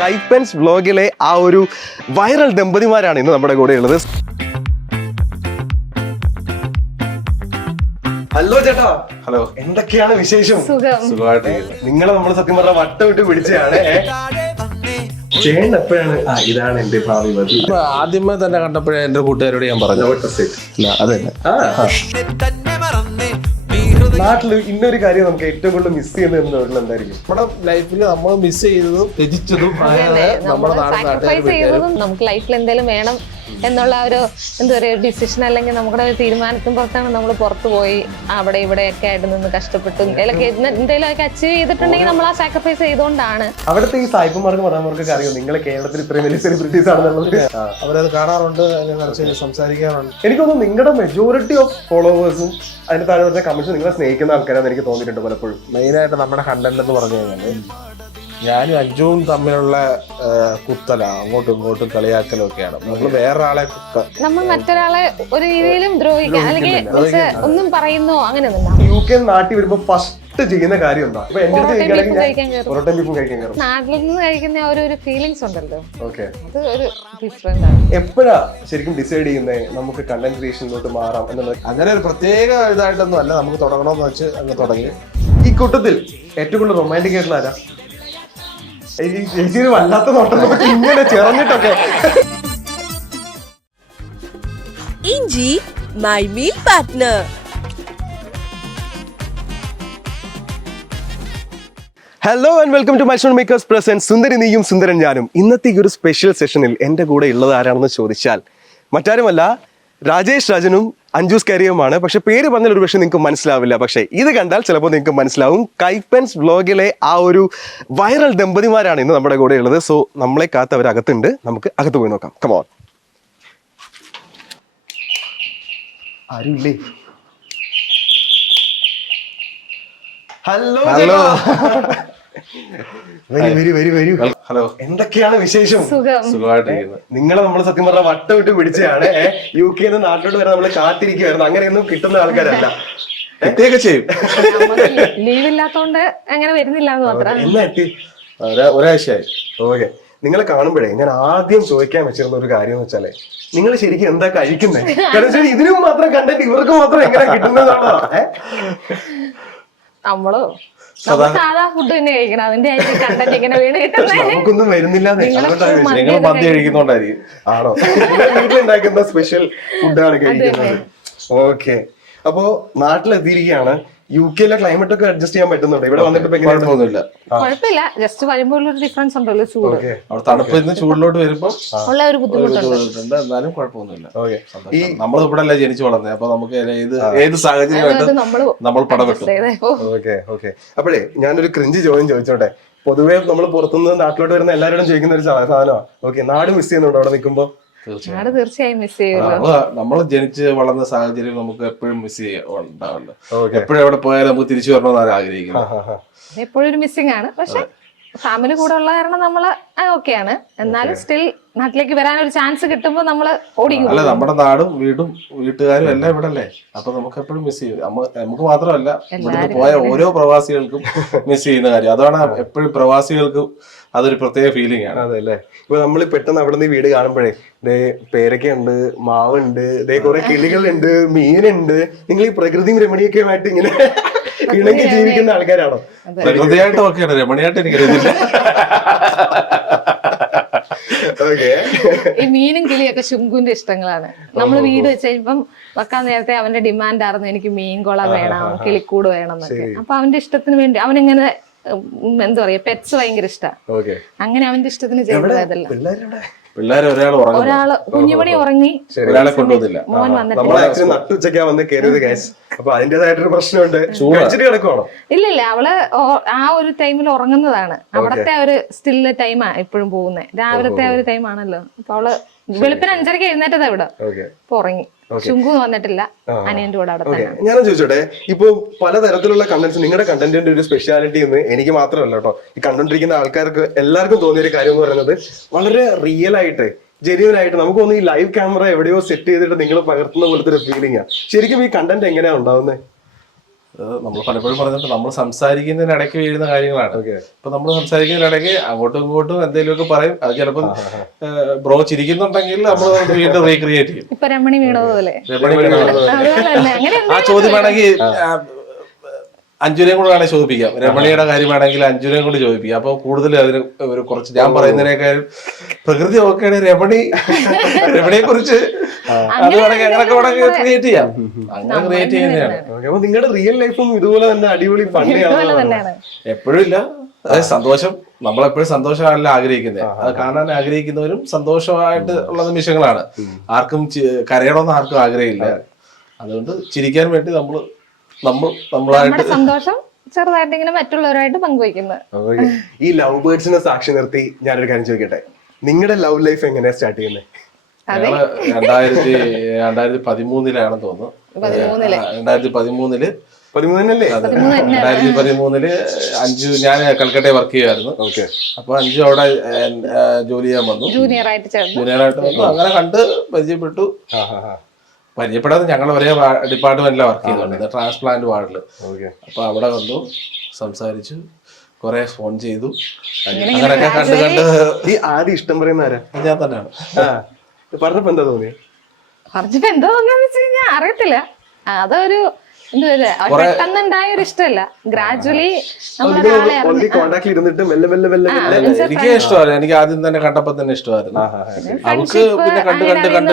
കൈപ്പൻസ് വ്ലോഗിലെ ആ ഒരു വൈറൽ ദമ്പതിമാരാണ് ഇന്ന് നമ്മുടെ കൂടെ ഉള്ളത്. ഹലോ ചേട്ടാ. ഹലോ, എന്തൊക്കെയാണ് വിശേഷം? സുഖമായിട്ടിരിക്കുന്നു. നിങ്ങളെ നമ്മൾ സത്യം പറഞ്ഞ വട്ടം വിട്ട് പിടിച്ചതാണ്. ചേട്ടൻ എപ്പോഴാണ് ഇതാണ് എന്റെ ഭാവി മതി ആദ്യമേ തന്നെ കണ്ടപ്പോഴേ എന്റെ കൂട്ടുകാരോട് ഞാൻ പറഞ്ഞു അതെ. നാട്ടില് ഇന്നൊരു കാര്യം നമുക്ക് ഏറ്റവും കൂടുതൽ മിസ് ചെയ്യുന്നത് എന്തായിരിക്കും? നമ്മുടെ ലൈഫിൽ നമ്മൾ മിസ് ചെയ്തതും രചിച്ചതും നമ്മുടെ നമുക്ക് ലൈഫിൽ എന്തെങ്കിലും വേണം എന്നുള്ള ഒരു എന്താ പറയുക ഡിസിഷൻ അല്ലെങ്കിൽ നമ്മുടെ ഒരു തീരുമാനത്തിന് പുറത്താണ് നമ്മൾ പുറത്തു പോയി അവിടെ ഇവിടെയൊക്കെ ആയിട്ട് നിന്ന് കഷ്ടപ്പെട്ടു എന്തെങ്കിലുമൊക്കെ അച്ചീവ് ചെയ്തിട്ടുണ്ടെങ്കിൽ നമ്മൾ ആ സാക്രിഫൈസ് ചെയ്തുകൊണ്ടാണ്. അവിടുത്തെ ഈ സായിപ്പന്മാർക്ക് മതാന്മാർക്കൊക്കെ അറിയോ നിങ്ങളെ കേരളത്തിൽ ഇത്രയും വലിയ സെലിബ്രിറ്റീസ് ആണെന്നുള്ളത്? അവരത് കാണാറുണ്ട്, സംസാരിക്കാറുണ്ട്. എനിക്ക് തോന്നുന്നു നിങ്ങളുടെ മെജോറിറ്റി ഓഫ് ഫോളോവേഴ്സും അതിന് താഴെ വരുന്ന കമന്റ്സ് നിങ്ങളെ സ്നേഹിക്കുന്ന ആൾക്കാരാണെന്ന് എനിക്ക് തോന്നിയിട്ടുണ്ട് പലപ്പോഴും. മെയിനായിട്ട് നമ്മുടെ കണ്ടന്റ് എന്ന് പറഞ്ഞു കഴിഞ്ഞാൽ ഞാനും അഞ്ജുവും തമ്മിലുള്ള കുത്തല അങ്ങോട്ടും ഇങ്ങോട്ടും കളിയാക്കലും ഒക്കെയാണ്. നമ്മൾ വേറൊരാളെ നമ്മൾ മറ്റൊരാളെ ഒരു രീതിയിലും ദ്രോഹിക്കാൻ അല്ലെങ്കിൽ ഒന്നും പറയുന്നോ അങ്ങനെയൊന്നും. UK നാട്ടിൽ വരുമ്പോ ഫസ്റ്റ് ചെയ്യുന്ന കാര്യം എന്താ? നാട്ടിൽ നിന്ന് കഴിക്കുന്ന ഒരു ഫീലിങ്സ് ഉണ്ടല്ലോ, ഓക്കെ, അത് ഒരു ഡിഫറെന്റ് ആണ്. എപ്പോഴാ ശരിക്കും ഡിസൈഡ് ചെയ്യുന്നത് നമുക്ക് കണ്ടന്റ് ക്രിയേഷനിലോട്ട് മാറാം എന്നുള്ളത്? അങ്ങനെ ഒരു പ്രത്യേക ഇതായിട്ടൊന്നും അല്ല, നമുക്ക് തുടങ്ങണമെന്ന് വെച്ച് അങ്ങ് തുടങ്ങി. ഈ കൂട്ടത്തിൽ ഏറ്റവും കൂടുതൽ റൊമാൻറ്റിക് ആയിട്ടുള്ള ആരാ? ചേച്ചിന് വല്ലാത്ത നോട്ടം ഇങ്ങനെ ചെറഞ്ഞിട്ടൊക്കെ. ഇഞ്ചി my meal partner. Hello and welcome to my show makers present Sundari നീയും സുന്ദരൻ ഞാനും. ഇന്നത്തെ ഈ ഒരു സ്പെഷ്യൽ സെഷനിൽ എൻ്റെ കൂടെ ഉള്ളത് ആരാണെന്ന് ചോദിച്ചാൽ മറ്റാരുമല്ല, രാജേഷ് രാജനും അഞ്ജൂസ് കരിയുമാണ്. പക്ഷെ പേര് പറഞ്ഞാൽ ഒരു പക്ഷേ നിങ്ങൾക്ക് മനസ്സിലാവില്ല, പക്ഷേ ഇത് കണ്ടാൽ ചിലപ്പോൾ നിങ്ങൾക്ക് മനസ്സിലാവും. കൈപ്പൻസ് വ്ലോഗിലെ ആ ഒരു വൈറൽ ദമ്പതിമാരാണ് ഇന്ന് നമ്മുടെ കൂടെ ഉള്ളത്. സോ നമ്മളെ കാത്ത് അവർ അകത്തുണ്ട്, നമുക്ക് അകത്ത് പോയി നോക്കാം. കമോൺ. ആരുമില്ലേ? ഹലോ ഹലോ, വരൂ. ഹലോ, എന്തൊക്കെയാണ് വിശേഷം? സുഖമായിട്ടിരിക്കുന്നത്. നിങ്ങളെ നമ്മൾ സത്യം പറഞ്ഞ വട്ടം വിട്ട് പിടിച്ചതാണ്. UK നാട്ടിലോട്ട് വരെ നമ്മൾ കാത്തിരിക്കുവായിരുന്നു. അങ്ങനെയൊന്നും കിട്ടുന്ന ആൾക്കാരല്ല. എത്തിയൊക്കെ ചെയ്യും, ലീവ് ഇല്ലാത്തോണ്ട് അങ്ങനെ വരുന്നില്ല എന്ന് മാത്രം. എന്നാ എത്തി? ഒരാഴ്ചയായി. ഓക്കെ, നിങ്ങളെ കാണുമ്പോഴേ ഞാൻ ആദ്യം ചോദിക്കാൻ വെച്ചിരുന്ന ഒരു കാര്യം എന്ന് വെച്ചാലേ, നിങ്ങൾ ശരിക്കും എന്താ കഴിക്കുന്നത്? കാരണം ഇതിനും മാത്രം കണ്ടിട്ട് ഇവർക്ക് മാത്രം എങ്ങനെ കിട്ടുന്നതാണോ? നമ്മളോ സാധാ ഫുഡ് തന്നെ കഴിക്കണം, അതിന്റെ കണ്ടന്റ് ഇങ്ങനെ വീണ് കിട്ടുന്നത് നമുക്കൊന്നും വരുന്നില്ല. നിങ്ങൾ മന്തി കഴിക്കുന്നോണ്ടായിരിക്കും. ആണോ? വീട്ടിലുണ്ടാക്കുന്ന സ്പെഷ്യൽ ഫുഡാണ് കഴിക്കുന്നത്. ഓക്കെ, അപ്പോ നാട്ടിലെത്തിയിരിക്കുകയാണ്. UK ക്ലൈമറ്റ് ഒക്കെ അഡ്ജസ്റ്റ് ചെയ്യാൻ പറ്റുന്നുണ്ട്. ഇവിടെ വന്നിട്ട് കുഴപ്പമൊന്നുമില്ല. കുഴപ്പമില്ല, ജസ്റ്റ് വരുമ്പോൾ ഒരു ഡിഫറൻസ് ഉണ്ടല്ലോ, ചൂട്. അവിടെ തണുപ്പിൽ നിന്ന് ചൂടിലോട്ട് വരുമ്പോൾ ഉള്ള ഒരു ബുദ്ധിമുട്ടുണ്ട്. എന്നാലും കുഴപ്പമൊന്നുമില്ല. നമ്മൾ ഇവിടെ അല്ലേ ജനിച്ചു വളർന്നത്, അപ്പൊ നമുക്ക് ഏത് സാഹചര്യമായിട്ട് നമ്മൾ പടപെട്ടു. ഓക്കെ. അപ്പോഴേ ഞാനൊരു ക്രിഞ്ച് ചോദിച്ചോട്ടെ. പൊതുവെ നമ്മൾ പുറത്തുനിന്ന് നാട്ടിലോട്ട് വരുന്ന എല്ലാവരോടും ചോദിക്കുന്ന ഒരു സാധനമാണ്, ഓക്കെ, നാട് മിസ് ചെയ്യുന്നുണ്ടോ അവിടെ നിൽക്കുമ്പോ? തീർച്ചയായും മിസ് ചെയ്യുമല്ലോ. നമ്മൾ ജനിച്ച് വളർന്ന സാഹചര്യം നമുക്ക് എപ്പോഴും മിസ് ചെയ്യാറുണ്ടാവല്ലോ. എപ്പോഴും എവിടെ പോയാലും നമുക്ക് തിരിച്ചു വരണമെന്നാണ് ആഗ്രഹിക്കുന്നത്. എപ്പോഴും ഒരു മിസ്സിംഗ് ആണ്. പക്ഷെ ഫാമിലി കൂടെ ഉള്ള കാരണം നമ്മള് ഓക്കെയാണ്. എന്നാലും സ്റ്റിൽ നാട്ടിലേക്ക് വരാനൊരു ചാൻസ് കിട്ടുമ്പോ നമ്മള് ഓടിക്കും. അല്ല, നമ്മുടെ നാടും വീടും വീട്ടുകാരും എല്ലാം ഇവിടെ അല്ലേ, അപ്പൊ നമുക്ക് എപ്പോഴും മിസ് ചെയ്യും. നമുക്ക് മാത്രമല്ല, ഇവിടുന്ന് പോയ ഓരോ പ്രവാസികൾക്കും മിസ് ചെയ്യുന്ന കാര്യം അതാണ്. എപ്പോഴും പ്രവാസികൾക്ക് അതൊരു പ്രത്യേക ഫീലിംഗ് ആണ്. അതല്ലേ, ഇപ്പൊ നമ്മൾ പെട്ടെന്ന് അവിടെ നിന്ന് വീട് കാണുമ്പോഴേ പേരക്കയുണ്ട്, മാവുണ്ട്, കുറെ കിളികളുണ്ട്, മീനുണ്ട്. നിങ്ങൾ ഈ പ്രകൃതിയും രമണീയൊക്കെയുമായിട്ട് ഇങ്ങനെ ഇണങ്ങി ജീവിക്കുന്ന ആൾക്കാരാണോ? പ്രകൃതിയായിട്ടും ഒക്കെയാണ്, രമണിയായിട്ട് എനിക്കറിയത്തില്ല. ഈ മീനും കിളിയൊക്കെ ശുങ്കുവിന്റെ ഇഷ്ടങ്ങളാണ്. നമ്മള് വീട് വെച്ച് കഴിയുമ്പം വെക്കാൻ നേരത്തെ അവന്റെ ഡിമാൻഡ് ആയിരുന്നു, എനിക്ക് മീൻ കൊള വേണം, കിളിക്കൂട് വേണം എന്നൊക്കെ. അപ്പൊ അവന്റെ ഇഷ്ടത്തിന് വേണ്ടി അവനിങ്ങനെ എന്താ പറയാ, പെറ്റ്സ് ഭയങ്കര ഇഷ്ടമാണ്. അങ്ങനെ അവന്റെ ഇഷ്ടത്തിന് ചെയ്തതല്ല. പിള്ളേര് ഒരാള് കുഞ്ഞുമണി ഉറങ്ങി, മോൻ വന്നിട്ട് നട്ടുച്ചയ്ക്കാ വന്ന് കയറിയത് ഗ്യാസ്. അപ്പൊ അതിന്റേതായിട്ടൊരു പ്രശ്നമുണ്ട്. ഇല്ല, അവള് ആ ഒരു ടൈമിൽ ഉറങ്ങുന്നതാണ്. അവിടത്തെ ഒരു സ്റ്റില് ടൈമാ എപ്പോഴും പോകുന്നത്, രാവിലത്തെ ആ ഒരു ടൈമാണല്ലോ. അപ്പൊ അവള് വെളുപ്പിന് 5:30 എഴുന്നേറ്റതാ ഇവിടെ. ഇപ്പൊ ഉറങ്ങി. ശുങ്കു വന്നിട്ടില്ല, അനിയന്റെ കൂടെ അവിടെ തന്നെ. ഞാൻ ചോദിച്ചോട്ടെ, ഇപ്പൊ പലതരത്തിലുള്ള കണ്ടന്റ്സ്, നിങ്ങളുടെ കണ്ടന്റിന്റെ ഒരു സ്പെഷ്യാലിറ്റി എന്ന് എനിക്ക് മാത്രമല്ല കേട്ടോ, ഈ കണ്ടോണ്ടിരിക്കുന്ന ആൾക്കാർക്ക് എല്ലാവർക്കും തോന്നിയ ഒരു കാര്യം എന്ന് പറയുന്നത്, വളരെ റിയൽ ആയിട്ട് ജെന്യൂൻ ആയിട്ട് നമുക്ക് തോന്നുന്നു ഈ ലൈവ് ക്യാമറ എവിടെയോ സെറ്റ് ചെയ്തിട്ട് നിങ്ങൾ പകർത്തുന്ന പോലത്തെ ഒരു ഫീലിംഗാ. ശരിക്കും ഈ കണ്ടന്റ് എങ്ങനെയാ ഉണ്ടാവുന്നത്? നമ്മൾ പലപ്പോഴും പറഞ്ഞിട്ട് നമ്മൾ സംസാരിക്കുന്നതിനിടയ്ക്ക് വീഴുന്ന കാര്യങ്ങളാണ്. ഇപ്പൊ നമ്മൾ സംസാരിക്കുന്നതിനിടയ്ക്ക് അങ്ങോട്ടും ഇങ്ങോട്ടും എന്തെങ്കിലുമൊക്കെ പറയും. അത് ചിലപ്പോൾ ബ്രോ ചിരിക്കുന്നുണ്ടെങ്കിൽ നമ്മൾ വീണ്ടും റീക്രിയേറ്റ് ചെയ്യും. ഇപ്പൊ രമണി വീണതുപോലെ ആ ചോദ്യം വേണമെങ്കിൽ അഞ്ജുനെയും കൂടെ വേണമെങ്കിൽ ചോദിപ്പിക്കാം. രമണിയുടെ കാര്യം വേണമെങ്കിൽ അഞ്ജുനെയും കൂടെ ചോദിപ്പിക്കാം. അപ്പൊ കൂടുതൽ അതിന് ഒരു കുറച്ച് ഞാൻ പറയുന്നതിനേക്കാളും പ്രകൃതി നോക്കുകയാണെങ്കിൽ രമണിയെ കുറിച്ച് അത് വേണമെങ്കിൽ അങ്ങനെയൊക്കെ വേണമെങ്കിൽ ക്രിയേറ്റ് ചെയ്യാം. അങ്ങനെ ക്രിയേറ്റ് ചെയ്യുന്നതാണ്. അപ്പൊ നിങ്ങളുടെ റിയൽ ലൈഫും ഇതുപോലെ തന്നെ അടിപൊളി ഫണ്ണിയാണ്. എപ്പോഴും ഇല്ല, അതായത് സന്തോഷം, നമ്മളെപ്പോഴും സന്തോഷമാണല്ലോ ആഗ്രഹിക്കുന്നത്. അത് കാണാൻ ആഗ്രഹിക്കുന്നവരും സന്തോഷമായിട്ട് ഉള്ള നിമിഷങ്ങളാണ്. ആർക്കും കരയണമെന്ന് ആർക്കും ആഗ്രഹമില്ല. അതുകൊണ്ട് ചിരിക്കാൻ വേണ്ടി നമ്മളായിട്ട് സന്തോഷം ചെറുതായിട്ട് ഇങ്ങനെ മറ്റുള്ളവരുമായിട്ട് പങ്കുവയ്ക്കുന്നത്. ഈ ലവ് ബേർഡ്സിനെ സാക്ഷി നിർത്തി ഞാനൊരു കാര്യം ചോദിക്കട്ടെ, നിങ്ങളുടെ ലവ് ലൈഫ് എങ്ങനെയാ സ്റ്റാർട്ട് ചെയ്യുന്നത്? ഞങ്ങള് 2013 തോന്നുന്നു. 2013 2013 അഞ്ചു, ഞാൻ കൽക്കട്ടയിൽ വർക്ക് ചെയ്യുമായിരുന്നു. അപ്പൊ അഞ്ചു അവിടെ ജോലി ചെയ്യാൻ വന്നു, ജൂനിയറായിട്ട് വന്നു. അങ്ങനെ കണ്ട് പരിചയപ്പെട്ടു. പരിചയപ്പെടാതെ ഞങ്ങൾ ഒരേ ഡിപ്പാർട്ട്മെന്റിലാണ് വർക്ക് ചെയ്തോണ്ടിരുന്നത്, ട്രാൻസ്പ്ലാന്റ് വാർഡില്. അപ്പൊ അവിടെ വന്നു, സംസാരിച്ചു, കൊറേ ഫോൺ ചെയ്തു, അങ്ങനെയൊക്കെ കണ്ട് ഈ ആദ്യം ഇഷ്ടം പറയുന്ന ആരാ? ഞാൻ തന്നെയാണ്. പറഞ്ഞപ്പോ എന്താ തോന്നിയത്? പറഞ്ഞപ്പോ എന്താ തോന്നിയെന്ന് വെച്ച് കഴിഞ്ഞാൽ അറിയത്തില്ല, അതൊരു പെട്ടെന്നുണ്ടായ ഒരു ഇഷ്ടമല്ല. ഗ്രാജുവലി എനിക്ക് ഇഷ്ടമല്ല. എനിക്ക് ആദ്യം തന്നെ കണ്ടപ്പോ തന്നെ ഇഷ്ടമായിരുന്നു. അവൾക്ക് പിന്നെ കണ്ട്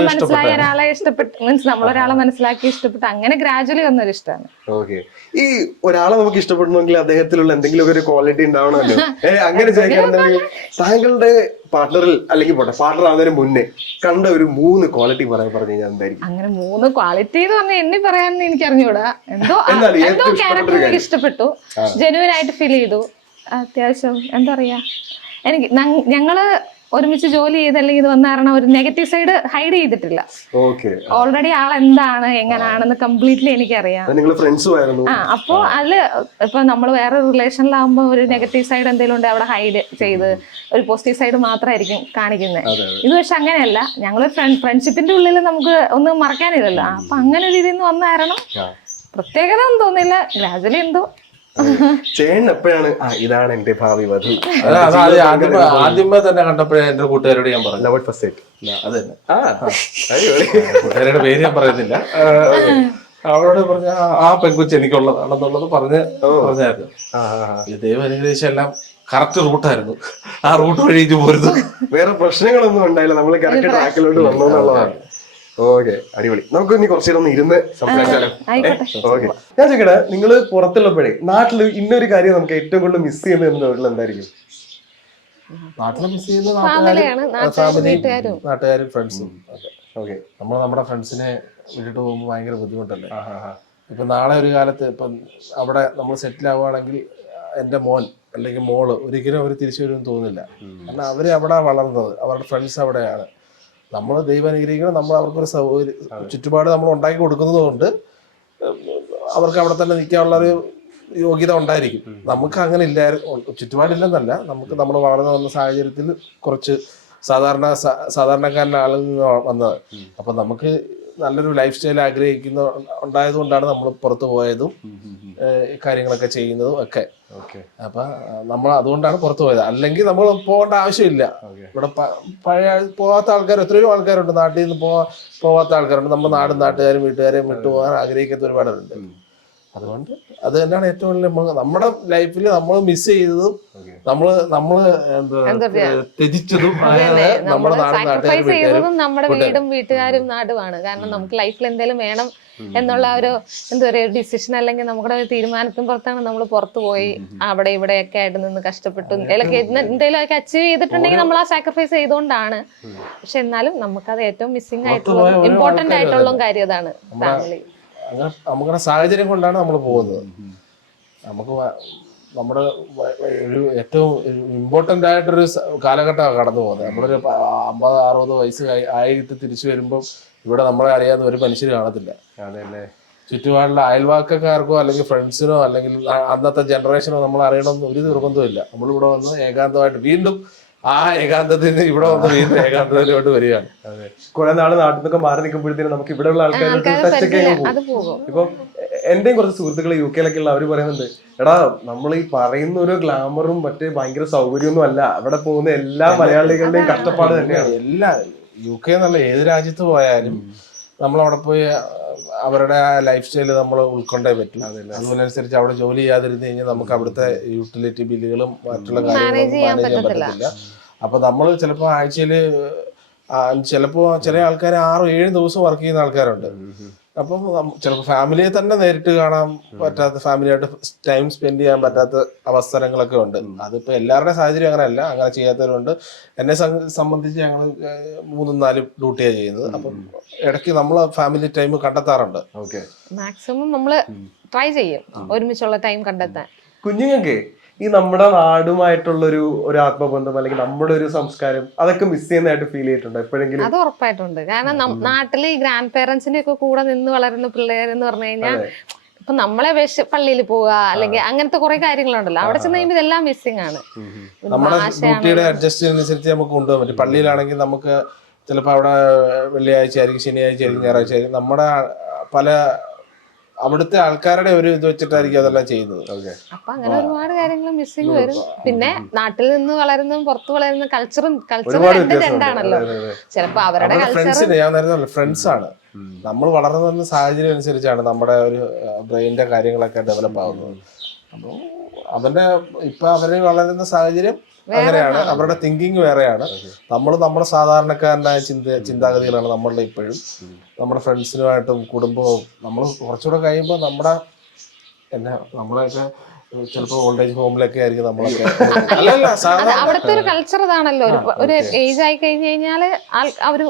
മനസ്സിലായ ഒരാളെ ഇഷ്ടപ്പെട്ടു, മീൻസ് നമ്മളൊരാളെ മനസ്സിലാക്കി ഇഷ്ടപ്പെട്ടു, അങ്ങനെ ഗ്രാജുവലി വന്നൊരു ഇഷ്ടമാണ്. ഓക്കെ. ഈ ഒരാളെ നമുക്ക് ഇഷ്ടപ്പെടണമെങ്കിൽ അദ്ദേഹത്തിലുള്ള എന്തെങ്കിലും ഒരു ക്വാളിറ്റി ഉണ്ടാവണമല്ലോ. അങ്ങനെ ചോദിക്കുകയാണെന്നുണ്ടെങ്കിൽ താങ്കളുടെ പാർട്ണറിൽ അല്ലെങ്കിൽ പാർട്ണർ ആവുന്നതിന് മുന്നേ കണ്ട ഒരു 3 ക്വാളിറ്റി പറഞ്ഞു കഴിഞ്ഞാൽ എന്തായിരിക്കും? അങ്ങനെ 3 ക്വാളിറ്റി എന്ന് പറഞ്ഞാൽ എണ്ണി പറയാൻ എനിക്ക് അറിഞ്ഞൂടാ. എന്തോ ക്യാരക്ടർ എനിക്ക് ഇഷ്ടപ്പെട്ടു, ജെന്യുവൻ ആയിട്ട് ഫീൽ ചെയ്തു. അത്യാവശ്യം എന്താ പറയാ, എനിക്ക് ഞങ്ങള് ഒരുമിച്ച് ജോലി ചെയ്ത് അല്ലെങ്കിൽ ഇത് വന്ന കാരണം ഒരു നെഗറ്റീവ് സൈഡ് ഹൈഡ് ചെയ്തിട്ടില്ല. ഓൾറെഡി ആൾ എന്താണ് എങ്ങനെയാണെന്ന് കംപ്ലീറ്റ്ലി എനിക്കറിയാം. അപ്പൊ അതില് ഇപ്പൊ നമ്മൾ വേറെ റിലേഷനിലാവുമ്പോ ഒരു നെഗറ്റീവ് സൈഡ് എന്തെങ്കിലും ഉണ്ട് അവിടെ ഹൈഡ് ചെയ്ത് ഒരു പോസിറ്റീവ് സൈഡ് മാത്രമായിരിക്കും കാണിക്കുന്നത്. ഇത് പക്ഷെ അങ്ങനെയല്ല, ഞങ്ങളൊരു ഫ്രണ്ട്ഷിപ്പിന്റെ ഉള്ളിൽ നമുക്ക് ഒന്നും മറക്കാനില്ലല്ലോ. അപ്പൊ അങ്ങനെ ഒരു രീതിയിൽ നിന്ന് വന്ന കാരണം പ്രത്യേകത ഒന്നും തോന്നില്ല. ഗ്രാജുവലി എന്തോ ചേട്ടൻ എപ്പോഴാണ് ഇതാണ് എന്റെ ഭാവി വധു? ആദ്യമേ തന്നെ കണ്ടപ്പോഴേ എന്റെ കൂട്ടുകാരോട് ഞാൻ പറഞ്ഞു, ലവ് അറ്റ് ഫസ്റ്റ് സൈറ്റ്. അത് തന്നെ. കൂട്ടുകാരുടെ പേര് ഞാൻ പറയുന്നില്ല. അവരോട് പറഞ്ഞ ആ പെൺകുച്ച് എനിക്കുള്ളതാണെന്നുള്ളത് പറഞ്ഞായിരുന്നു. ദൈവം അനുഗ്രഹിച്ച എല്ലാം കറക്റ്റ് റൂട്ടായിരുന്നു. ആ റൂട്ട് വഴി ഇത് പോരുന്നു. വേറെ പ്രശ്നങ്ങളൊന്നും ഉണ്ടായില്ല, നമ്മൾ കറക്റ്റ് ട്രാക്കിലോട്ട് വന്നു എന്നുള്ളതാണ്. ഓക്കെ, അടിപൊളി. നമുക്ക് ഇനി കുറച്ചു നേരം ഒന്ന് ഇരുന്ന് സംസാരിച്ചാലോ? ഓക്കെ. ഞാൻ ചോദിക്കട്ടെ, നിങ്ങള് പുറത്തുള്ളപ്പോഴേ നാട്ടില് ഇന്നൊരു കാര്യം നമുക്ക് ഏറ്റവും കൂടുതൽ മിസ് ചെയ്യുന്നത് എന്തായിരിക്കും? നാട്ടില് മിസ് ചെയ്യുന്നത് നാട്ടുകാരും ഫ്രണ്ട്സും. ഓക്കെ, നമ്മൾ നമ്മുടെ ഫ്രണ്ട്സിനെ വിട്ടിട്ട് പോകുമ്പോൾ ഭയങ്കര ബുദ്ധിമുട്ടല്ലേ. ഇപ്പൊ നാളെ ഒരു കാലത്ത് ഇപ്പം അവിടെ നമ്മൾ സെറ്റിൽ ആവുകയാണെങ്കിൽ എൻ്റെ മോൻ അല്ലെങ്കിൽ മോള് ഒരിക്കലും അവർ തിരിച്ചു വരുമെന്ന് തോന്നില്ല. കാരണം അവര് അവിടെ വളർന്നത്, അവരുടെ ഫ്രണ്ട്സ് അവിടെയാണ്. നമ്മൾ ദൈവം അനുഗ്രഹിക്കണം, നമ്മൾ അവർക്കൊരു ചുറ്റുപാട് നമ്മൾ ഉണ്ടാക്കി കൊടുക്കുന്നത് കൊണ്ട് അവർക്ക് അവിടെ തന്നെ നിൽക്കാനുള്ളൊരു യോഗ്യത ഉണ്ടായിരിക്കും. നമുക്ക് അങ്ങനെ ഇല്ലായിരുന്നു, ചുറ്റുപാടില്ലെന്നല്ല, നമുക്ക് നമ്മൾ വളർന്നു വന്ന സാഹചര്യത്തിൽ കുറച്ച് സാധാരണക്കാരൻ്റെ ആളിൽ നിന്ന് വന്നത്. അപ്പം നമുക്ക് നല്ലൊരു ലൈഫ് സ്റ്റൈൽ ഉണ്ടായത് കൊണ്ടാണ് നമ്മൾ പുറത്തു പോയതും കാര്യങ്ങളൊക്കെ ചെയ്യുന്നതും ഒക്കെ. അപ്പൊ നമ്മൾ അതുകൊണ്ടാണ് പുറത്തു പോയത്. അല്ലെങ്കിൽ നമ്മൾ പോകേണ്ട ആവശ്യമില്ല. ഇവിടെ പഴയ പോവാത്ത ആൾക്കാർ എത്രയോ ആൾക്കാരുണ്ട്, നാട്ടിൽ നിന്ന് പോവാത്ത ആൾക്കാരുണ്ട്. നമ്മുടെ നാട്ടുകാരും വീട്ടുകാരെയും വിട്ടുപോകാൻ ആഗ്രഹിക്കുന്ന ഒരുപാടുണ്ട്. അതുകൊണ്ട് അത് തന്നെയാണ് ഏറ്റവും വലിയ നമ്മുടെ ലൈഫിൽ നമ്മൾ മിസ് ചെയ്തതും നമ്മള് ത്യജിച്ചതും നമ്മുടെ വീടും വീട്ടുകാരും നാടുമാണ്. കാരണം നമുക്ക് ലൈഫിൽ എന്തെങ്കിലും വേണം എന്നുള്ള ഒരു എന്താ പറയുക ഡിസിഷൻ അല്ലെങ്കിൽ നമ്മുടെ ഒരു തീരുമാനത്തിന് പുറത്താണ് നമ്മൾ പുറത്തു പോയി അവിടെ ഇവിടെയൊക്കെ ആയിട്ട് നിന്ന് കഷ്ടപ്പെട്ടു എന്തെങ്കിലുമൊക്കെ അച്ചീവ് ചെയ്തിട്ടുണ്ടെങ്കിൽ നമ്മൾ ആ സാക്രിഫൈസ് ചെയ്തുകൊണ്ടാണ്. പക്ഷെ എന്നാലും നമുക്കത് ഏറ്റവും മിസ്സിംഗ് ആയിട്ടുള്ള ഇമ്പോർട്ടന്റ് ആയിട്ടുള്ള കാര്യം അതാണ് ഫാമിലി. നമ്മുടെ സാഹചര്യം കൊണ്ടാണ് നമ്മൾ പോകുന്നത്. നമുക്ക് നമ്മുടെ ഒരു ഏറ്റവും ഇമ്പോർട്ടൻ്റ് ആയിട്ടൊരു കാലഘട്ടമാണ് കടന്നു പോകുന്നത്. നമ്മളൊരു 50-60 വയസ്സ് ആയിട്ട് തിരിച്ചു വരുമ്പോൾ ഇവിടെ നമ്മളെ അറിയാവുന്ന ഒരു മനുഷ്യർ കാണത്തില്ല. ചുറ്റുപാടുള്ള അയൽവാക്കക്കാർക്കോ അല്ലെങ്കിൽ ഫ്രണ്ട്സിനോ അല്ലെങ്കിൽ അന്നത്തെ ജനറേഷനോ നമ്മൾ അറിയണമെന്ന് ഒരു നിർബന്ധമില്ല. നമ്മളിവിടെ വന്ന് ഏകാന്തമായിട്ട് വീണ്ടും ആ ഏകാന്തത്തിൽ നിന്ന് ഇവിടെ വന്ന് വീണ്ടും ഏകാന്തതയിലോട്ട് വരികയാണ്. കുറെ നാള് നാട്ടിൽ നിന്നൊക്കെ മാറി നിൽക്കുമ്പോഴത്തേനും നമുക്ക് ഇവിടെ ഉള്ള ആൾക്കാരുടെ ടച്ചൊക്കെ അത് പോകും. ഇപ്പൊ എന്റെയും കുറച്ച് സുഹൃത്തുക്കൾ UK-ലൊക്കെ ഉള്ള അവര് പറയുന്നുണ്ട്, എടാ നമ്മൾ ഈ പറയുന്ന ഒരു ഗ്ലാമറും മറ്റേ ഭയങ്കര സൗകര്യമൊന്നും അല്ല, അവിടെ പോകുന്ന എല്ലാ മലയാളികളുടെയും കഷ്ടപ്പാട് തന്നെയാണ്. എല്ലാ UK എന്നുള്ള ഏത് രാജ്യത്ത് പോയാലും നമ്മളവിടെ പോയി അവരുടെ ആ ലൈഫ് സ്റ്റൈല് നമ്മൾ ഉൾക്കൊണ്ടേ പറ്റും. അതുപോലെ അനുസരിച്ച് അവിടെ ജോലി ചെയ്യാതിരുന്ന് കഴിഞ്ഞാൽ നമുക്ക് അവിടുത്തെ യൂട്ടിലിറ്റി ബില്ലുകളും മറ്റുള്ള കാര്യങ്ങളും മാനേജ് ചെയ്യാൻ പറ്റത്തില്ല. അപ്പൊ നമ്മൾ ചിലപ്പോൾ ആഴ്ചയില് ചിലപ്പോൾ ചില ആൾക്കാർ 6-7 ദിവസം വർക്ക് ചെയ്യുന്ന ആൾക്കാരുണ്ട്. അപ്പം ചിലപ്പോൾ ഫാമിലിയെ തന്നെ നേരിട്ട് കാണാൻ പറ്റാത്ത, ഫാമിലിയായിട്ട് ടൈം സ്പെൻഡ് ചെയ്യാൻ പറ്റാത്ത അവസരങ്ങളൊക്കെ ഉണ്ട്. അതിപ്പോ എല്ലാവരുടെ സാഹചര്യം അങ്ങനെയല്ല, അങ്ങനെ ചെയ്യാത്തവരുണ്ട്. എന്നെ സംബന്ധിച്ച് ഞങ്ങൾ 3-4 ഡ്യൂട്ടിയാണ് ചെയ്യുന്നത്. അപ്പം ഇടയ്ക്ക് നമ്മൾ ഫാമിലി ടൈം കണ്ടെത്താറുണ്ട്. മാക്സിമം നമ്മള് ട്രൈ ചെയ്യും ഒരുമിച്ചുള്ള ടൈം കണ്ടെത്താൻ. കുഞ്ഞുങ്ങൾക്ക് ഈ നമ്മുടെ നാടുമായിട്ടുള്ളൊരു ആത്മബന്ധം അല്ലെങ്കിൽ നമ്മുടെ ഒരു സംസ്കാരം അതൊക്കെ മിസ് ചെയ്യുന്നതായിട്ട് ഫീൽ ചെയ്തിട്ടുണ്ടോ എപ്പോഴെങ്കിലും? അത് ഉറപ്പായിട്ടുണ്ട്. കാരണം നാട്ടില് ഈ ഗ്രാൻഡ് പേരൻസിന്റെ ഒക്കെ കൂടെ നിന്ന് വളരുന്ന പിള്ളേരെന്ന് പറഞ്ഞു കഴിഞ്ഞാൽ ഇപ്പൊ നമ്മളെ പള്ളിയിൽ പോവുക അല്ലെങ്കിൽ അങ്ങനത്തെ കുറെ കാര്യങ്ങളുണ്ടല്ലോ, അവിടെ ചെന്ന് കഴിയുമ്പോൾ ഇതെല്ലാം മിസ്സിംഗ് ആണ്. നമ്മുടെ ഡ്യൂട്ടിയുടെ അഡ്ജസ്റ്റ് അനുസരിച്ച് നമുക്ക് കൊണ്ടുപോകാൻ പറ്റും. പള്ളിയിലാണെങ്കിൽ നമുക്ക് ചിലപ്പോൾ അവിടെ വെള്ളിയാഴ്ച ആയിരിക്കും, ശനിയാഴ്ച ആയിരിക്കും, ഞായറാഴ്ച ആയിരിക്കും. നമ്മുടെ പല അവിടുത്തെ ആൾക്കാരുടെ ഒരു ഇത് വെച്ചിട്ടായിരിക്കും അതെല്ലാം ചെയ്യുന്നത്. അപ്പൊ അങ്ങനെ ഒരുപാട് കാര്യങ്ങൾ മിസ്സിംഗ് വരും. പിന്നെ നാട്ടിൽ നിന്ന് വളരുന്നതും പുറത്ത് വളരുന്ന കൾച്ചറും രണ്ടാണല്ലോ. ചിലപ്പോ അവരുടെ ഫ്രണ്ട്സിന് ഞാൻ നേരത്തെ ഫ്രണ്ട്സ് ആണ്. നമ്മൾ വളർന്നു വന്ന സാഹചര്യം അനുസരിച്ചാണ് നമ്മുടെ ഒരു ബ്രെയിനിന്റെ കാര്യങ്ങളൊക്കെ ഡെവലപ്പ് ആവുന്നത്. അപ്പോൾ അവര് വളരുന്ന സാഹചര്യം അങ്ങനെയാണ്, അവരുടെ തിങ്കിങ് വേറെയാണ്. നമ്മുടെ സാധാരണക്കാരനായ ചിന്താഗതികളാണ് നമ്മളുടെ ഇപ്പോഴും. നമ്മുടെ ഫ്രണ്ട്സിനുമായിട്ടും കുടുംബവും നമ്മൾ കുറച്ചുകൂടെ കഴിയുമ്പോൾ നമ്മളെയൊക്കെ ചിലപ്പോൾ ഓൾഡ് ഏജ് ഹോമിലൊക്കെ ആയിരിക്കും നമ്മളൊക്കെ. അവിടുത്തെ ഒരു കൾച്ചർ ഇതാണല്ലോ. ഒരു ഏജ് ആയി കഴിഞ്ഞു കഴിഞ്ഞാല് അവര്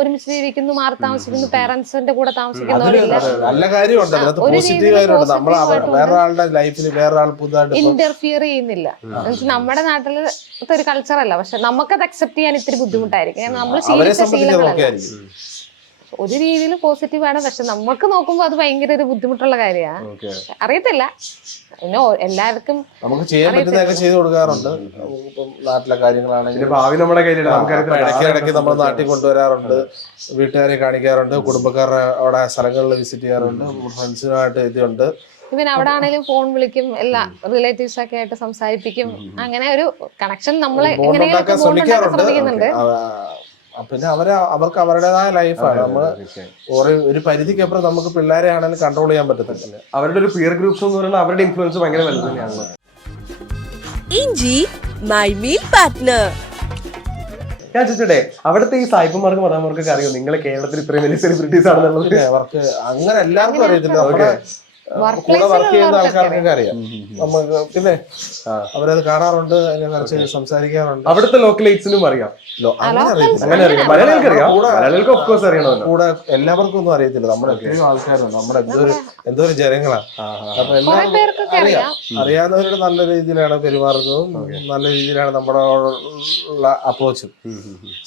ഒരുമിച്ച് ജീവിക്കുന്നു, മാറി താമസിക്കുന്നു, പേരൻസിന്റെ കൂടെ താമസിക്കുന്നവരില്ല. നല്ല കാര്യമുണ്ട്, അതിനകത്ത് പോസിറ്റീവ് കാര്യമുണ്ട്. നമ്മൾ വേറൊരാളുടെ ലൈഫിൽ വേറൊരാൾ പുതുതായിട്ട് ഇന്റർഫിയർ ചെയ്യുന്നില്ല. നമ്മുടെ നാട്ടിലത്തെ ഒരു കൾച്ചർ അല്ല, പക്ഷെ നമുക്കത് അക്സെപ്റ്റ് ചെയ്യാൻ ഇത്തിരി ബുദ്ധിമുട്ടായിരിക്കും. നമ്മൾ ശീലിച്ച ശീലങ്ങളല്ല. ഒരു രീതിയിൽ പോസിറ്റീവ് ആണ്, പക്ഷെ നമുക്ക് നോക്കുമ്പോ അത് ഭയങ്കര ഒരു ബുദ്ധിമുട്ടുള്ള കാര്യമാണ്. അറിയത്തില്ല, പിന്നെ എല്ലാവർക്കും നമുക്ക് ചെയ്യാൻ പറ്റുന്നതൊക്കെ ചെയ്ത് കൊടുക്കാറുണ്ട്. നാട്ടിലെ കാര്യങ്ങളാണെങ്കിൽ ഭാവി നമ്മുടെ കയ്യിലാണ്. ഇടയ്ക്ക് നമ്മൾ നാട്ടിൽ കൊണ്ടുവരാറുണ്ട്, വീട്ടുകാരെ കാണിക്കാറുണ്ട്, കുടുംബക്കാരുടെ അവിടെ സ്ഥലങ്ങളിൽ വിസിറ്റ് ചെയ്യാറുണ്ട്, ഫ്രണ്ട്സുമായിട്ട് ഇതുണ്ട്. പിന്നെ അവിടെ ആണെങ്കിലും ഫോൺ വിളിക്കും, എല്ലാ റിലേറ്റീവ്സ് ഒക്കെ ആയിട്ട് സംസാരിപ്പിക്കും. അങ്ങനെ ഒരു കണക്ഷൻ നമ്മളെ ശ്രമിക്കുന്നുണ്ട്. പിന്നെ അവർക്ക് അവരുടേതായ ലൈഫാണ്. നമ്മള് ഒരു പരിധിക്കപ്പുറം നമുക്ക് പിള്ളേരെ ആണെങ്കിലും കൺട്രോൾ ചെയ്യാൻ പറ്റത്തില്ല. അവരുടെ ഒരു പിയർ ഗ്രൂപ്പ്സ് എന്ന് പറയുന്നത് അവരുടെ ഇൻഫ്ലുവൻസ് ഭയങ്കര വലുത് തന്നെയാണ്. ഇഞ്ചി മൈ മീൽ പാർട്ട്ണർ. ഞാൻ ചോദിച്ചോട്ടെ, അവിടുത്തെ ഈ സായിപ്പന്മാർക്കും മതാമാർക്കൊക്കെ അറിയോ നിങ്ങളെ കേരളത്തിൽ ഇത്രയും വലിയ സെലിബ്രിറ്റീസ് ആണെന്നുള്ളത്? അവർക്ക് അങ്ങനെ എല്ലാവർക്കും അറിയത്തില്ല. കൂടെ വർക്ക് ചെയ്യുന്ന ആൾക്കാർക്കൊക്കെ അറിയാം നമുക്ക്. പിന്നെ അവരത് കാണാറുണ്ട്, അതിനെ സംസാരിക്കാറുണ്ട്. അവിടുത്തെ ലോക്കലൈറ്റ്സിനും അറിയാം. അങ്ങനെ അറിയാം, മലയാളികൾക്ക് അറിയാം, മലയാളികൾക്ക് ഓഫ് കോഴ്സ് അറിയണമല്ലോ. കൂടെ എല്ലാവർക്കും ഒന്നും അറിയത്തില്ല. നമ്മുടെ എത്രയോ ആൾക്കാരുണ്ട്, നമ്മുടെ എന്തോരം ജനങ്ങളാണ്. അപ്പൊ എല്ലാവർക്കും അറിയാം. അറിയാവുന്നവരോട് നല്ല രീതിയിലാണ് പെരുമാറുന്നതും നല്ല രീതിയിലാണ് നമ്മുടെ ഉള്ള അപ്രോച്ചും.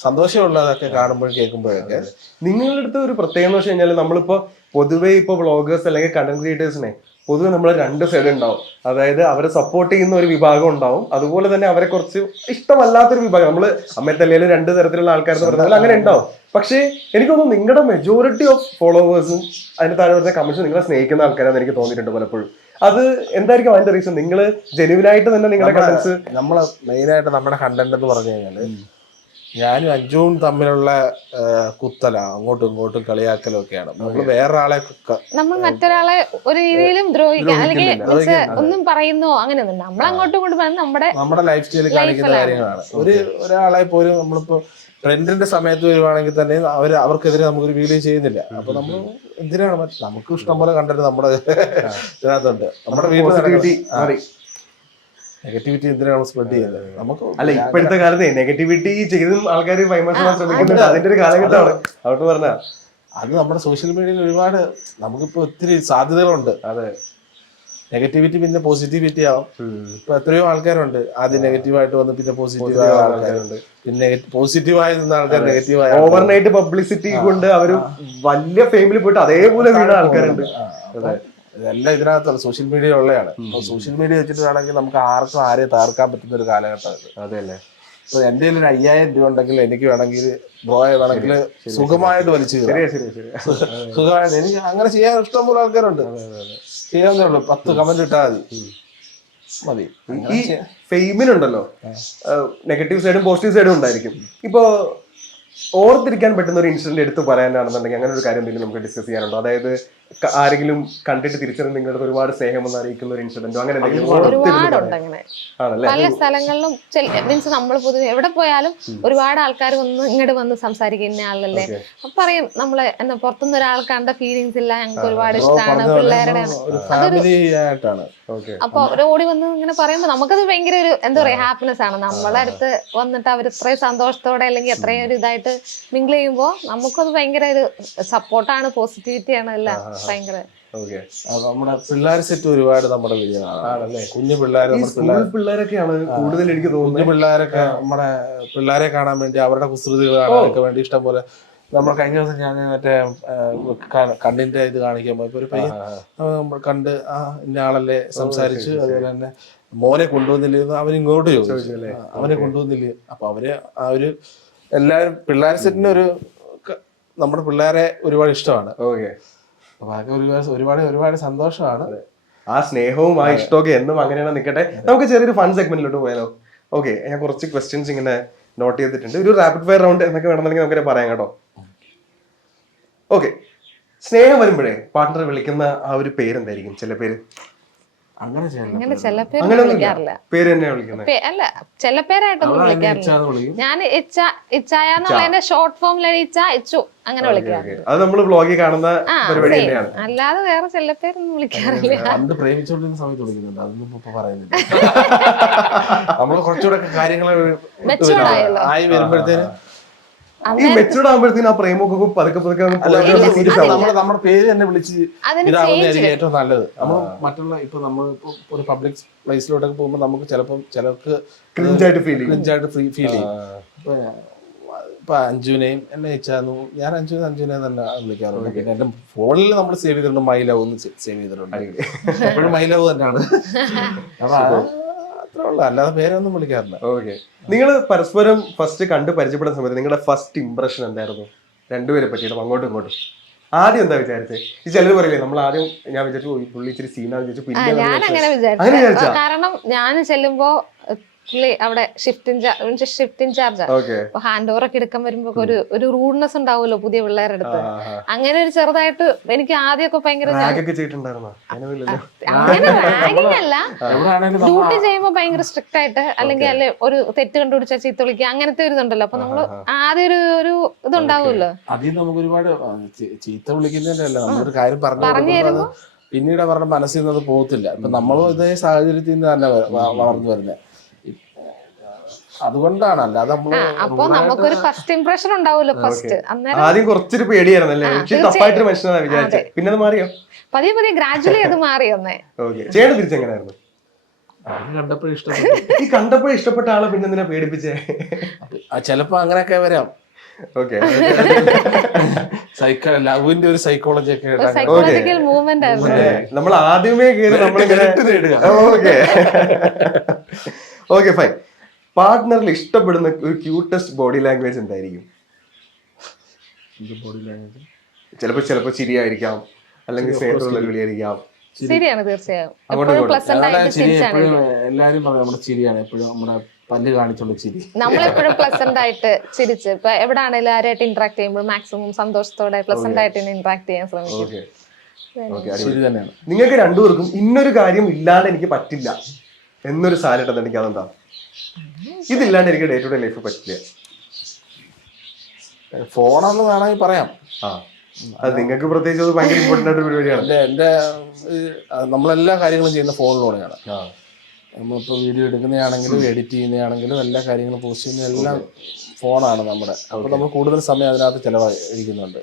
സന്തോഷമുള്ളതൊക്കെ കാണുമ്പോഴും കേൾക്കുമ്പോഴൊക്കെ. നിങ്ങളുടെ അടുത്ത് ഒരു പ്രത്യേകത എന്ന് വെച്ച് കഴിഞ്ഞാൽ നമ്മളിപ്പോ പൊതുവെ ഇപ്പൊ വ്ളോഗേഴ്സ് അല്ലെങ്കിൽ കണ്ടന്റ് ക്രിയേറ്റേഴ്സിനെ പൊതുവെ നമ്മൾ 2 സൈഡ് ഉണ്ടാവും. അതായത് അവരെ സപ്പോർട്ട് ചെയ്യുന്ന ഒരു വിഭാഗം ഉണ്ടാവും, അതുപോലെ തന്നെ അവരെ കുറച്ച് ഇഷ്ടമല്ലാത്തൊരു വിഭാഗം. നമ്മള് അമ്മത്തല്ലേലും 2 തരത്തിലുള്ള ആൾക്കാരെന്ന് പറഞ്ഞാൽ അങ്ങനെ ഉണ്ടാവും. പക്ഷേ എനിക്ക് തോന്നുന്നു നിങ്ങളുടെ മെജോറിറ്റി ഓഫ് ഫോളോവേഴ്സും അതിന് താഴെ വരുന്ന കമന്റ്സ് നിങ്ങളെ സ്നേഹിക്കുന്ന ആൾക്കാരാന്ന് എനിക്ക് തോന്നിയിട്ടുണ്ട് പലപ്പോഴും. അത് എന്തായിരിക്കും അതിന്റെ റീസൺ? നിങ്ങൾ ജെന്യുവിനായിട്ട് തന്നെ നിങ്ങളുടെ കണ്ടന്റ്സ്, നമ്മള് മെയിനായിട്ട് നമ്മുടെ കണ്ടന്റ് എന്ന് പറഞ്ഞു കഴിഞ്ഞാല് ഞാനും അഞ്ജുവും തമ്മിലുള്ള കുത്തല, അങ്ങോട്ടും ഇങ്ങോട്ടും കളിയാക്കലും ഒക്കെയാണ്. നമ്മൾ വേറൊരാളെ നമ്മൾ മറ്റൊരാളെ ഒരു രീതിയിലും ദ്രോഹിക്കാൻ അല്ലെങ്കിൽ ഒന്നും പറയുന്നോ അങ്ങനെയൊന്നും നമ്മൾ അങ്ങോട്ടും ഇങ്ങോട്ടും നമ്മുടെ ലൈഫ് സ്റ്റൈലിൽ കാണിക്കുന്ന കാര്യങ്ങളാണ്. ഒരാളെ പോലും നമ്മളിപ്പോ ട്രെൻഡിന്റെ സമയത്ത് വരുവാണെങ്കിൽ തന്നെ അവർക്കെതിരെ നമുക്കൊരു വീഡിയോ ചെയ്യുന്നില്ല. അപ്പൊ നമ്മൾ എന്തിനാണ്, നമുക്ക് ഇഷ്ടംപോലെ കണ്ടിട്ട് നമ്മുടെ ഇതിനകത്തുണ്ട്. നമ്മുടെ വീട്ടിൽ നെഗറ്റിവിറ്റി എന്തിനാണ് സ്പ്രെഡ് ചെയ്യുന്നത്? നമുക്ക് അല്ല, ഇപ്പോഴത്തെ കാലത്ത് നെഗറ്റിവിറ്റി ചെയ്തും ആൾക്കാർ വിമർശനം ശ്രമിക്കുന്നുണ്ട്. അതിന്റെ ഒരു കാലഘട്ടമാണ്. അവിടെ പറഞ്ഞ അത് നമ്മുടെ സോഷ്യൽ മീഡിയയിൽ ഒരുപാട് നമുക്കിപ്പോ ഒത്തിരി സാധ്യതകളുണ്ട്. അതെ, നെഗറ്റിവിറ്റി പിന്നെ പോസിറ്റിവിറ്റി ആവും. ഇപ്പൊ എത്രയോ ആൾക്കാരുണ്ട്, ആദ്യം നെഗറ്റീവായിട്ട് വന്ന് പിന്നെ പോസിറ്റീവായ ആൾക്കാരുണ്ട്, പിന്നെ പോസിറ്റീവായി നിന്ന ആൾക്കാർ നെഗറ്റീവായ ഓവർനൈറ്റ് പബ്ലിസിറ്റി കൊണ്ട് അവര് വലിയ ഫെയിമിൽ പോയിട്ട് അതേപോലെ വീണ ആൾക്കാരുണ്ട്. ഇതെല്ലാം ഇതിനകത്താണ്, സോഷ്യൽ മീഡിയ ഉള്ളതാണ്. സോഷ്യൽ മീഡിയ വെച്ചിട്ടാണെങ്കിൽ നമുക്ക് ആർക്കും ആരെയും തകർക്കാൻ പറ്റുന്ന ഒരു കാലഘട്ടം. അതെ അല്ലേ? ഇപ്പൊ എന്റെ ഒരു 5000 രൂപ ഉണ്ടെങ്കിൽ എനിക്ക് വേണമെങ്കിൽ ബ്രോയെ വേണമെങ്കിൽ സുഖമായിട്ട് വലിച്ചു സുഖമായിട്ട് എനിക്ക് അങ്ങനെ ചെയ്യാൻ ഇഷ്ടംപോലെ ആൾക്കാരുണ്ട്. ചെയ്യാന്നേ ഉള്ളൂ, 10 കമന്റ് ഇട്ടാൽ മതി. ഈ ഫെയിമിനുണ്ടല്ലോ നെഗറ്റീവ് സൈഡും പോസിറ്റീവ് സൈഡും ഉണ്ടായിരിക്കും. ഇപ്പോ ഓർത്തിരിക്കാൻ പറ്റുന്ന ഒരു ഇൻസിഡന്റ് എടുത്ത് പറയാനാണെന്നുണ്ടെങ്കിൽ അങ്ങനെ ഒരു കാര്യം എന്തെങ്കിലും നമുക്ക് ഡിസ്കസ് ചെയ്യാനുണ്ടോ? അതായത് ആരെങ്കിലും കണ്ടിട്ട് തിരിച്ചറിഞ്ഞ് നിങ്ങളുടെ ഒരുപാട് സ്നേഹം അറിയിക്കുന്ന ഒരു ഇൻസിഡന്റോ അങ്ങനെ എന്തെങ്കിലും ഒരുപാടുണ്ട് അങ്ങനെ. ആണല്ലേ? പല സ്ഥലങ്ങളിലും മീൻസ് നമ്മൾ പൊതുവെ എവിടെ പോയാലും ഒരുപാട് ആൾക്കാർ ഇങ്ങോട്ട് വന്ന് സംസാരിക്കുന്ന ആളല്ലേ. അപ്പൊ പറയും നമ്മളെ എന്താ പുറത്തുനിന്ന് ഒരാൾ കണ്ട ഫീലിങ്സ് ഇല്ല, ഞങ്ങൾക്ക് ഒരുപാട് ഇഷ്ടമാണ് പിള്ളേരുടെ. അപ്പൊ അവര് ഓടി വന്ന് ഇങ്ങനെ പറയുമ്പോ നമുക്കത് ഭയങ്കര ഒരു എന്താ പറയാ ഹാപ്പിനെസ് ആണ്. നമ്മളെ അടുത്ത് വന്നിട്ട് അവർ ഇത്രയും സന്തോഷത്തോടെ അല്ലെങ്കിൽ അത്രയും ഒരു ഇതായിട്ട് മിങ്കിൾ ചെയ്യുമ്പോ നമുക്കത് ഭയങ്കര ഒരു സപ്പോർട്ടാണ്, പോസിറ്റിവിറ്റിയാണ് എല്ലാം ഭയങ്കര. നമ്മുടെ പിള്ളേർ സെറ്റ് ഒരുപാട് നമ്മുടെ വിജയമാണല്ലേ. കുഞ്ഞു പിള്ളേരൊക്കെയാണ് കൂടുതൽ എനിക്ക് തോന്നുന്നത്. കുഞ്ഞു പിള്ളേരൊക്കെ നമ്മുടെ പിള്ളേരെ കാണാൻ വേണ്ടി അവരുടെ കുസൃതികൾ കാണാനൊക്കെ വേണ്ടി ഇഷ്ടം പോലെ. നമ്മൾ കഴിഞ്ഞ ദിവസം ഞാൻ മറ്റേ കണ്ണിന്റെ ഇത് കാണിക്കാൻ പോയപ്പോ ഒരു പയ്യൻ കണ്ട് ഇന്ന ആളല്ലേ സംസാരിച്ചു. അതുപോലെ തന്നെ മോനെ കൊണ്ടുവന്നില്ല, അവൻ ഇങ്ങോട്ട് ചോദിച്ചു അവനെ കൊണ്ടുവന്നില്ല. അപ്പൊ അവര് ആ ഒരു എല്ലാവരും പിള്ളേർ സെറ്റിന് ഒരു നമ്മുടെ പിള്ളേരെ ഒരുപാട് ഇഷ്ടമാണ്. ഒരുപാട് സന്തോഷമാണ്. ആ സ്നേഹവും ആ ഇഷ്ടമൊക്കെ എന്നും അങ്ങനെയാണ് നിൽക്കട്ടെ. നമുക്ക് ചെറിയൊരു ഫൺ സെഗ്മെന്റിലോട്ട് പോയാലോ? ഓക്കെ, ഞാൻ കുറച്ച് ക്വസ്റ്റ്യൻസ് ഇങ്ങനെ നോട്ട് ചെയ്തിട്ടുണ്ട്. ഒരു റാപ്പിഡ് ഫയർ റൗണ്ട് എന്നൊക്കെ വേണമെന്നുണ്ടെങ്കിൽ നമുക്ക് പറയാം കേട്ടോ. ഓക്കെ, സ്നേഹം വരുമ്പോഴേ പാർട്ട്ണർ വിളിക്കുന്ന ആ ഒരു പേരെന്തായിരിക്കും? ചില പേര് അങ്ങനെ ചില പേര് വിളിക്കാറില്ല, പേര് തന്നെയാണ് വിളിക്കുന്നത്. അല്ല ചില പേരായിട്ടൊന്നും വിളിക്കാറില്ല. ഞാൻ ഇച്ചായ എന്നുള്ളതിന്റെ ഷോർട്ട് ഫോമിലാണ് ഇച്ച ഇച്ചു അങ്ങനെ വിളിക്കാറ്. അത് നമ്മൾ വ്ളോഗിൽ കാണുന്ന പരിപാടി തന്നെയാണ്. അല്ലാതെ വേറെ ചില പേരൊന്നും വിളിക്കാറില്ല. പണ്ട് പ്രേമിച്ചോണ്ടിരുന്ന സമയത്ത് വിളിക്കുന്നുണ്ട്, അതൊന്നും ഇപ്പൊ പറയുന്നില്ല. നമ്മള് കുറച്ചുകൂടെ കാര്യങ്ങൾ ആയി വരുമ്പോഴത്തേന് ഈ മെച്ചൂർഡ് ആകുമ്പോഴത്തേനും ആ പ്രേമൊക്കെ പതുക്കെ നമ്മുടെ പേര് തന്നെ വിളിച്ച് ഇതാവുന്നതായിരിക്കും ഏറ്റവും നല്ലത്. നമ്മൾ മറ്റുള്ള ഇപ്പൊ നമ്മൾ ഒരു പബ്ലിക് പ്ലേസിലോട്ടൊക്കെ പോകുമ്പോൾ നമുക്ക് ചിലർക്ക് ക്രിഞ്ചായിട്ട് ഫീൽ ചെയ്യും. ഇപ്പൊ അഞ്ജുനെയും എന്നെ ഇച്ചാന്നു, ഞാൻ അഞ്ജുനെ തന്നെ വിളിക്കാറുണ്ട്. പിന്നെ എന്റെ ഫോണിൽ നമ്മൾ സേവ് ചെയ്തിട്ടുണ്ട് മൈ ലവ് എന്ന് സേവ് ചെയ്തിട്ടുണ്ട്. എപ്പോഴും മൈ ലവ് തന്നെയാണ്. അപ്പൊ അത്രേ ഉള്ളു, അല്ലാതെ പേരൊന്നും വിളിക്കാറില്ല. ഓക്കെ, നിങ്ങൾ പരസ്പരം ഫസ്റ്റ് കണ്ട് പരിചയപ്പെടുന്ന സമയത്ത് നിങ്ങളുടെ ഫസ്റ്റ് ഇംപ്രഷൻ എന്തായിരുന്നു രണ്ടുപേരെ പറ്റിയിട്ട് അങ്ങോട്ടും ഇങ്ങോട്ടും? ആദ്യം എന്താ വിചാരിച്ചത്? ഈ ചിലർ പറയില്ലേ നമ്മൾ ആദ്യം ഞാൻ വിചാരിച്ചു പുള്ളി ഇച്ചിരി സീനാന്ന് വിചാരിച്ചു. ഞാൻ അങ്ങനെ വിചാരിച്ചു, കാരണം ഞാൻ ചെല്ലുമ്പോ പുള്ളി അവിടെ ഷിഫ്റ്റ് ഇൻചാർജ് അപ്പൊ ഹാൻഡ് ഓവർ ഒക്കെ എടുക്കാൻ വരുമ്പോ ഒരു റൂഡ്നെസ് ഉണ്ടാവുമല്ലോ പുതിയ പിള്ളേരുടെ അടുത്ത്. അങ്ങനെ ഒരു ചെറുതായിട്ട് എനിക്ക് ആദ്യമൊക്കെ ഭയങ്കര അങ്ങനെ റാഗിങ് അല്ല, ഡ്യൂട്ടി ചെയ്യുമ്പോ ഭയങ്കര സ്ട്രിക്റ്റ് ആയിട്ട് അല്ലെങ്കിൽ ഒരു തെറ്റ് കണ്ടുപിടിച്ചാൽ ചീത്ത വിളിക്കുക അങ്ങനത്തെ ഒരു ഇതുണ്ടല്ലോ. അപ്പൊ നമ്മള് ആദ്യം ഒരു ഇതുണ്ടാവുമല്ലോ. ആദ്യം നമുക്ക് ഒരുപാട് ചീത്ത വിളിക്കുന്നതല്ല, നമ്മളൊരു കാര്യം പറഞ്ഞു തരുമ്പോ പിന്നീട് അവരുടെ മനസ്സിൽ നിന്ന് അത് പോകത്തില്ല. ഇപ്പൊ നമ്മളും ഇതേ സാഹചര്യത്തിൽ നിന്ന് തന്നെ വളർന്നു വരുന്നത്. അതുകൊണ്ടാണ്, അല്ലാതെ നമ്മള് അപ്പൊ നമുക്കൊരു ഫസ്റ്റ് ഇംപ്രഷൻ ഉണ്ടാവുമല്ലോ. ഫസ്റ്റ് ആദ്യം കുറച്ചൊരു പേടിയായിരുന്നല്ലേ, പിന്നെ മാറിയോ? പതിയെ പതിയെ ഗ്രാജുവലി അത് മാറി ഒന്നേ. ചേട്ടൻ തിരിച്ചെങ്ങനെയായിരുന്നു? കണ്ടപ്പോ ഇഷ്ടപ്പെട്ട ആളെ പിന്നെ എന്തിനാ പേടിപ്പിച്ചേ? ചിലപ്പോ അങ്ങനെയൊക്കെ വരാം. ലവിന്റെ ഒരു സൈക്കോളജി ഒക്കെ നമ്മൾ ആദ്യമേ ഓക്കെ ഫൈൻ. പാർട്ട്ണറിൽ ഇഷ്ടപ്പെടുന്ന ഒരു ക്യൂട്ടസ്റ്റ് ബോഡി ലാംഗ്വേജ് എന്തായിരിക്കും? ചിലപ്പോ ചിരിയായിരിക്കാം, അല്ലെങ്കിൽ സ്നേഹത്തോടുള്ള വിളിയായിരിക്കാം. ശരിയാണ്, തീർച്ചയായും എല്ലാരും പറയും നമ്മുടെ ചിരിയാണ് എപ്പോഴും, നമ്മുടെ പല്ല് കാണിച്ചുള്ള ചിരി. നമ്മളെപ്പോഴും പ്ലസന്റ് ആയിട്ട് ചിരിച്ച് ഇപ്പൊ എവിടെയാണെങ്കിലും ആരായിട്ട് ഇന്ററാക്ട് ചെയ്യുമ്പോൾ മാക്സിമം സന്തോഷത്തോടെ പ്ലസന്റ് ആയിട്ട് ഇന്ററാക്ട് ചെയ്യാൻ ശ്രമിക്കും. നിങ്ങൾക്ക് രണ്ടുപേർക്കും ഇന്നൊരു കാര്യം ഇല്ലാതെ എനിക്ക് പറ്റില്ല എന്നൊരു സാധനം ഉണ്ടെന്നെനിക്ക് അതെന്താ? ഇതില്ലാണ്ട് എനിക്ക് ഡേ ടു ഡേ ലൈഫ് പറ്റില്ല. ഫോണെന്ന് വേണമെങ്കിൽ പറയാം. അത് നിങ്ങൾക്ക് പ്രത്യേകിച്ച് അത് ഭയങ്കര ഇമ്പോർട്ടന്റ് ആയിട്ട് പരിപാടിയാണ്. എന്റെ നമ്മളെല്ലാ കാര്യങ്ങളും ചെയ്യുന്ന ഫോണിലൂടെയാണ്. നമ്മളിപ്പോൾ വീഡിയോ എടുക്കുന്നതാണെങ്കിലും എഡിറ്റ് ചെയ്യുന്നതാണെങ്കിലും എല്ലാ കാര്യങ്ങളും പോസ്റ്റ് ചെയ്യുന്ന എല്ലാം ഫോണാണ് നമ്മുടെ. അപ്പൊ നമ്മൾ കൂടുതൽ സമയം അതിനകത്ത് ചെലവഴിക്കുന്നുണ്ട്.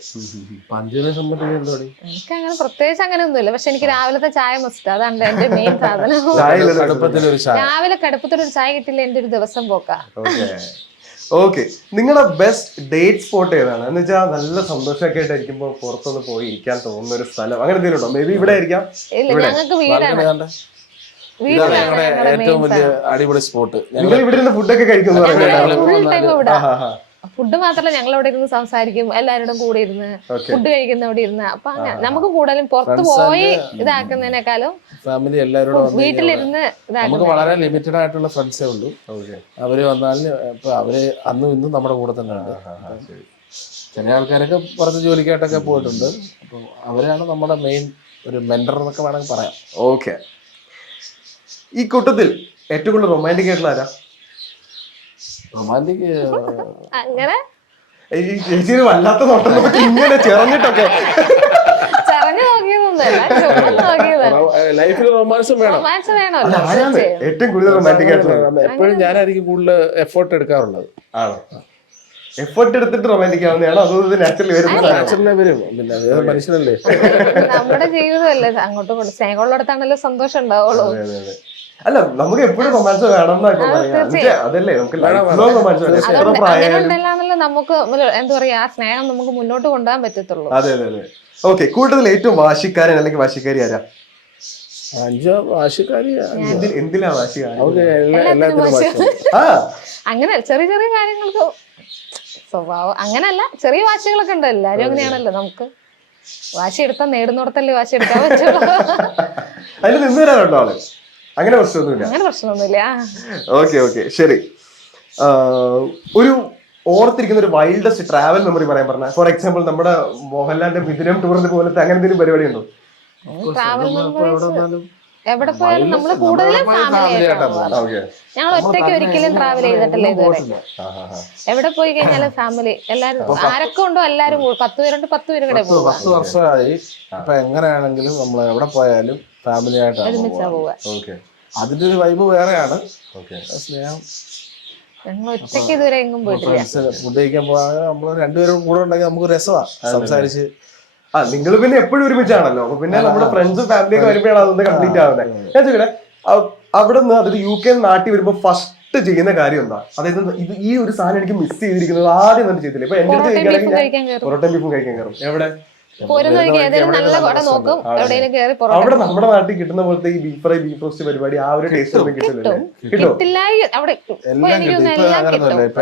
പഞ്ചിനെ സംബന്ധിച്ച് എന്തോടി എനിക്ക് അങ്ങനെ പ്രത്യേകിച്ച് അങ്ങനെ ഒന്നുമില്ല. പക്ഷെ എനിക്ക് രാവിലത്തെ ചായ മസ്റ്റ്, അതാണ് എന്റെ മെയിൻ സാധനം. രാവിലെ കടുപ്പത്തിലൊരു ചായ കിട്ടില്ല എന്റെ ഒരു ദിവസം പോക്കാ. ഓക്കെ, നിങ്ങളുടെ ബെസ്റ്റ് ഡേറ്റ് സ്പോട്ട് ഏതാണ്? എന്ന് വെച്ചാൽ നല്ല സന്തോഷമൊക്കെ ആയിട്ടായിരിക്കുമ്പോ പുറത്തൊന്ന് പോയി ഇരിക്കാൻ തോന്നുന്ന ഒരു സ്ഥലം അങ്ങനെ എന്തെങ്കിലും ഉണ്ടോ? മേ ബി ഇവിടെ ആയിരിക്കാം. ഇല്ല, ഞങ്ങൾക്ക് വീടാണ്. ഇതാണ് ഞങ്ങളുടെ ഏറ്റവും വലിയ അടിപൊളി സ്പോട്ട്. നിങ്ങൾ ഇവിടെ ഇരുന്ന് ഫുഡൊക്കെ കഴിക്കുന്നു ഫുൾ ടൈം ഇവിടെ. ഫുഡ് മാത്രമല്ല, ഞങ്ങൾ അവിടെ ഇരുന്ന് സംസാരിക്കും, എല്ലാവരോടും കൂടെ ഇരുന്ന് ഫുഡ് കഴിക്കുന്ന അവിടെ ഇരുന്ന്. അപ്പൊ നമുക്ക് കൂടുതലും പുറത്ത് പോയി ഇതാക്കുന്നതിനേക്കാളും ഫാമിലി എല്ലാവരോടും വീട്ടിലിരുന്ന് നമുക്ക് വളരെ ലിമിറ്റഡ് ആയിട്ടുള്ള ഫ്രണ്ട്സേ ഉള്ളൂ. അവര് വന്നാലും ഇപ്പൊ അവര് അന്നും ഇന്നും നമ്മുടെ കൂടെ തന്നെ ഉണ്ട്. ചില ആൾക്കാരൊക്കെ പുറത്ത് ജോലിക്കായിട്ടൊക്കെ പോയിട്ടുണ്ട്. അപ്പൊ അവരാണ് നമ്മുടെ മെയിൻ ഒരു മെന്റർ എന്നൊക്കെ വേണമെങ്കിൽ പറയാം. ഓക്കെ. ഈ കൂട്ടത്തിൽ ഏറ്റവും കൂടുതൽ റൊമാൻറ്റിക് ആയിട്ടുള്ള ആരാ? റൊമാൻറ്റിക് അങ്ങനെ ചേച്ചി വല്ലാത്ത നോട്ടം നോക്കി ഇങ്ങനെ ചെറഞ്ഞിട്ടൊക്കെ ചെറഞ്ഞു നോക്കിയതൊന്നുമല്ല, ലൈഫിൽ റൊമാൻസും വേണം. റൊമാൻസ് വേണമല്ലോ. ആരാണ് ഏറ്റവും കൂടുതൽ റൊമാൻറ്റിക് ആയിട്ടുള്ളത്? എപ്പോഴും ഞാനായിരിക്കും കൂടുതൽ എഫേർട്ട് എടുക്കാറുള്ളത്. ആണോ? എഫേർട്ട് എടുത്തിട്ട് റൊമാൻറ്റിക് ആവുന്നതാണോ അതോ നാച്ചുറലി വരുന്നത്? നാച്ചുറലി വരും. പിന്നെ അത് മനുഷ്യനല്ലേ. നമ്മുടെ ജീവിതമല്ലേ, അങ്ങോട്ടും ഇങ്ങോട്ടും സ്നേഹമുള്ളിടത്താണല്ലോ സന്തോഷം ഉണ്ടാവുള്ളൂ. അല്ല, നമുക്ക് എപ്പോഴും റൊമാൻസ് വേണം അതല്ലേ നമുക്ക് റൊമാൻസ് അങ്ങനെയുണ്ടല്ലാന്നല്ലോ നമുക്ക് എന്താ പറയാ, ആ സ്നേഹം നമുക്ക് മുന്നോട്ട് കൊണ്ടുപോകാൻ പറ്റത്തുള്ളൂ. അതെ അതെ അതെ. ഓക്കെ. കൂടുതൽ ഏറ്റവും വാശിക്കാരൻ അല്ലെങ്കിൽ വാശിക്കാരി ആരാ? അഞ്ചോ വാശിക്കാരി. എന്തിനാ വാശി? അങ്ങനെ ചെറിയ ചെറിയ കാര്യങ്ങൾക്ക് സ്വഭാവം അങ്ങനല്ല, ചെറിയ വാശികളൊക്കെ ഉണ്ട്. എല്ലാരും അങ്ങനെയാണല്ലോ. നമുക്ക് വാശി എടുത്താൽ നേടുന്നിടത്തല്ലേ വാശി എടുക്കാൻ പറ്റുള്ളൂ. അതിൽ നിന്ന് തരാറുണ്ടോ ആള്? അങ്ങനെ പ്രശ്നമൊന്നുമില്ല. അങ്ങനെ പ്രശ്നമൊന്നുമില്ല. ഓക്കെ ഓക്കെ ശരി. ഒരു ഓർത്തിരിക്കുന്ന ഒരു വൈൽഡസ്റ്റ് ട്രാവൽ മെമ്മറി പറയാൻ പറഞ്ഞ, ഫോർ എക്സാമ്പിൾ നമ്മുടെ മോഹൻലാലിന്റെ മിഥുനം ടൂറിന്റെ പോലത്തെ അങ്ങനെ എന്തെങ്കിലും പരിപാടി ഉണ്ടോ? ട്രാവൽ മെമ്മറീസ് എവിടെ പോയാലും നമ്മള് കൂടുതലും ഫാമിലി ആയിട്ടാണ്. ഞങ്ങൾ ഒറ്റയ്ക്ക് ഒരിക്കലും ട്രാവൽ ചെയ്തിട്ടില്ല ഇതുവരെ. എവിടെ പോയി കഴിഞ്ഞാലും ഫാമിലി എല്ലാരും, ആരൊക്കെ ഉണ്ടോ എല്ലാരും 10 പേരുണ്ട്, 10 പേരും കൂടെ പോകും. 10 വർഷമായി. അപ്പൊ എങ്ങനെയാണെങ്കിലും നമ്മൾ എവിടെ പോയാലും ഫാമിലി ആയിട്ടാണ് ഒരുമിച്ചാ പോവുക. അതിന്റെ ഒരു വൈബ് വേറെയാണ്. സ്നേഹം. ഞങ്ങൾ ഒറ്റയ്ക്ക് ഇതുവരെ എങ്ങും പോയിട്ടില്ല. ഫുഡ് കഴിക്കാൻ പോകാൻ നമ്മൾ രണ്ടുപേരും കൂടെ ഉണ്ടെങ്കിൽ നമുക്ക് രസമാണ് സംസാരിച്ച്. നിങ്ങൾ പിന്നെ എപ്പോഴും ഒരുമിച്ചാണല്ലോ. അപ്പൊ പിന്നെ നമ്മുടെ ഫ്രണ്ട്സും ഫാമിലിയൊക്കെ വരുമ്പോഴാണ് അതൊന്ന് കംപ്ലീറ്റ് ആവുന്നത്. ഞാൻ ചോദിക്കട്ടെ, അവിടെ നിന്ന് അതായത് UK നാട്ടിൽ വരുമ്പോ ഫസ്റ്റ് ചെയ്യുന്ന കാര്യം എന്താ? അതായത് ഇത് ഈ ഒരു സാധനം എനിക്ക് മിസ് ചെയ്തിരിക്കുന്നത് ആദ്യം തന്നെ ചെയ്തില്ല. ഇപ്പൊ എന്റെ അടുത്ത് പൊറോട്ടയും ബീഫും കഴിക്കാൻ കയറും. എവിടെ? നല്ല കട നോക്കും, എവിടെയെങ്കിലും കേറി. അവിടെ നമ്മുടെ നാട്ടിൽ കിട്ടുന്ന പോലത്തെ ഈ ബീഫ് ഫ്രൈ, ബീഫ് റോസ്റ്റ് പരിപാടി ആ ഒരു ടേസ്റ്റ് ഒന്നും കിട്ടില്ല. കിട്ടില്ല അവിടെ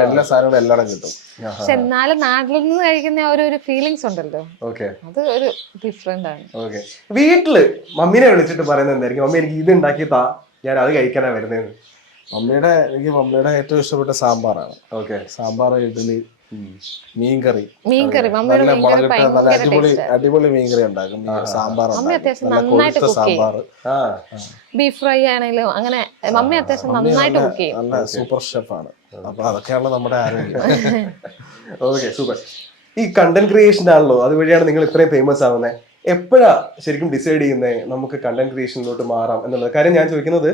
എല്ലാ സാധനങ്ങളും എല്ലായിടും കിട്ടും. പക്ഷെ എന്നാലും നാട്ടിൽ നിന്ന് കഴിക്കുന്ന ആ ഒരു ഫീലിങ്സ് ഉണ്ടല്ലോ, അത് ഒരു ഡിഫറെന്റ് ആണ്. ഓക്കെ. വീട്ടില് മമ്മീനെ വിളിച്ചിട്ട് പറയുന്നത് എന്തായിരിക്കും? മമ്മി എനിക്ക് ഇത് ഉണ്ടാക്കി താ, ഞാൻ അത് കഴിക്കാനാ വരുന്നത്. എനിക്ക് മമ്മിയുടെ ഏറ്റവും ഇഷ്ടപ്പെട്ട സാമ്പാറാണ്. ഓക്കെ. സാമ്പാർ, ഇഡ്ഡലി, മീൻകറി. മമ്മിയുടെ അടിപൊളി മീൻകറി ഉണ്ടാക്കും. സാമ്പാർ, സാമ്പാർ, ബീഫ് ഫ്രൈ ആണെങ്കിലും അങ്ങനെ മമ്മി അത്യാവശ്യം നന്നായിട്ട് കുക്ക് ചെയ്യും. നല്ല സൂപ്പർ ഷെഫാണ്. അപ്പൊ അതൊക്കെയാണ് നമ്മുടെ ആരോഗ്യം. Okay, super. ഈ കണ്ടന്റ് ക്രിയേഷൻ ആണല്ലോ, അതുവഴിയാണ് നിങ്ങൾ ഇത്രയും ഫേമസ് ആവുന്നത്. എപ്പോഴാ ശരിക്കും ഡിസൈഡ് ചെയ്യുന്നത് നമുക്ക് കണ്ടന്റ് ക്രിയേഷനിലോട്ട് മാറാം എന്നുള്ളത്? കാര്യം ഞാൻ ചോദിക്കുന്നത്,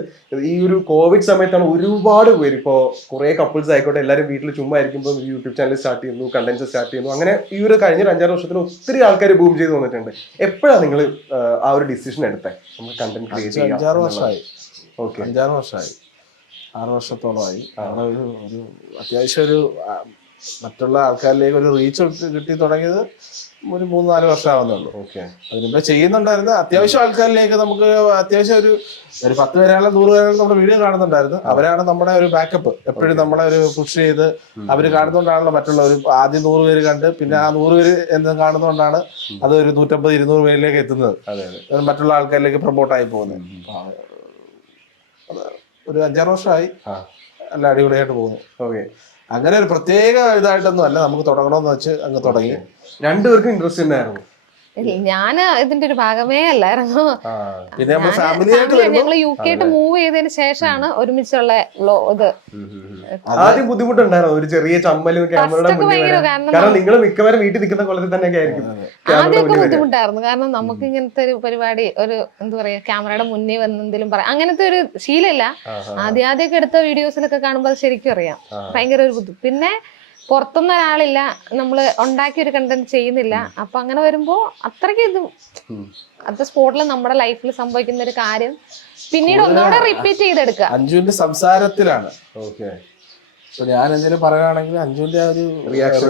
ഈ ഒരു കോവിഡ് സമയത്താണ് ഒരുപാട് പേര്, ഇപ്പോൾ കുറെ കപ്പിൾസ് ആയിക്കോട്ടെ, എല്ലാവരും വീട്ടിൽ ചുമ്മാ ആയിരിക്കുമ്പോൾ യൂട്യൂബ് ചാനൽ സ്റ്റാർട്ട് ചെയ്യുന്നു, കണ്ടന്റ്സ് സ്റ്റാർട്ട് ചെയ്യുന്നു. അങ്ങനെ ഈ ഒരു കഴിഞ്ഞ 5-6 വർഷത്തിൽ ഒത്തിരി ആൾക്കാർ ബൂം ചെയ്ത് വന്നിട്ടുണ്ട്. എപ്പോഴാണ് നിങ്ങൾ ആ ഒരു ഡിസിഷൻ എടുത്തത് നമുക്ക് കണ്ടന്റ് ക്രിയേറ്റ് ചെയ്യാം? 5-6 വർഷമായി. ഓക്കെ, 5-6 വർഷമായി, 6 വർഷത്തോളമായി. ഒരു അത്യാവശ്യം ഒരു മറ്റുള്ള ആൾക്കാരിലേക്ക് ഒരു റീച്ച് കിട്ടി തുടങ്ങിയത് ഒരു 3-4 വർഷം ആവുന്നുള്ളൂ. ഓക്കെ. അതിനുമ്പ് ചെയ്യുന്നുണ്ടായിരുന്നു. അത്യാവശ്യം ആൾക്കാരിലേക്ക് നമുക്ക് അത്യാവശ്യം ഒരു 10 പേരാളും 100 പേരാളും നമ്മുടെ വീഡിയോ കാണുന്നുണ്ടായിരുന്നു. അവരാണ് നമ്മുടെ ഒരു ബാക്കപ്പ്. എപ്പോഴും നമ്മളെ ഒരു പുഷ് ചെയ്ത് അവര് കാണുന്നതുകൊണ്ടാണല്ലോ മറ്റുള്ളവർ ആദ്യം 100 പേര് കണ്ട് പിന്നെ ആ 100 പേര് എന്തും കാണുന്നതുകൊണ്ടാണ് അത് ഒരു 150-200 പേരിലേക്ക് എത്തുന്നത്. മറ്റുള്ള ആൾക്കാരിലേക്ക് പ്രൊമോട്ടായി പോകുന്നത്. ഒരു 5-6 വർഷമായി നല്ല അടിപൊളിയായിട്ട് പോകുന്നു. ഓക്കെ. അങ്ങനെ ഒരു പ്രത്യേക ഇതായിട്ടൊന്നും അല്ല, നമുക്ക് തുടങ്ങണമെന്ന് വെച്ച് അങ്ങ് തുടങ്ങി. രണ്ടുപേർക്കും ഇൻട്രസ്റ്റ് ഉണ്ടായിരുന്നു. ഞാന് ഇതിന്റെ ഒരു ഭാഗമേ അല്ലായിരുന്നു. പിന്നെ നമ്മൾ ഫാമിലി ആയിട്ട് ഞങ്ങള് UK മൂവ് ചെയ്തതിന് ശേഷമാണ് ഒരുമിച്ചുള്ള ഇത്. ആദ്യം ബുദ്ധിമുട്ടുണ്ടായിരുന്നു, ഒരു ചെറിയ ചമ്മലും ക്യാമറയുടെ മുന്നിൽ, കാരണം നിങ്ങൾ മിക്കവാറും വീട്ടിൽ നിൽക്കുന്ന കൊല്ലത്തിൽ തന്നെയൊക്കെ ആയിരിക്കും. ആദ്യമൊക്കെ ബുദ്ധിമുട്ടായിരുന്നു, കാരണം നമുക്ക് ഇങ്ങനത്തെ ഒരു പരിപാടി, ഒരു എന്താ പറയാ, ക്യാമറയുടെ മുന്നിൽ വന്നെന്തെങ്കിലും പറയാം, അങ്ങനത്തെ ഒരു ശീലമില്ല. ആദ്യമൊക്കെ എടുത്ത വീഡിയോസിലൊക്കെ കാണുമ്പോൾ അത് ശരിക്കും അറിയാം, ഭയങ്കര ഒരു ബുദ്ധിമുട്ട്. പിന്നെ പുറത്തൊന്നും ഒരാളില്ല, നമ്മള് ഉണ്ടാക്കിയ ഒരു കണ്ടന്റ് ചെയ്യുന്നില്ല. അപ്പൊ അങ്ങനെ വരുമ്പോ അത്രയ്ക്ക് ഇത് അത് സ്പോട്ടിൽ നമ്മുടെ ലൈഫിൽ സംഭവിക്കുന്ന ഒരു കാര്യം പിന്നീട് ഒന്നുകൂടെ റിപ്പീറ്റ് ചെയ്തെടുക്കുക. അഞ്ജുവിന്റെ സംസാരത്തിലാണ്. ഓക്കെ. ഇപ്പൊ ഞാൻ എന്തെങ്കിലും പറയുകയാണെങ്കിൽ അഞ്ജുവിന്റെ ആ ഒരു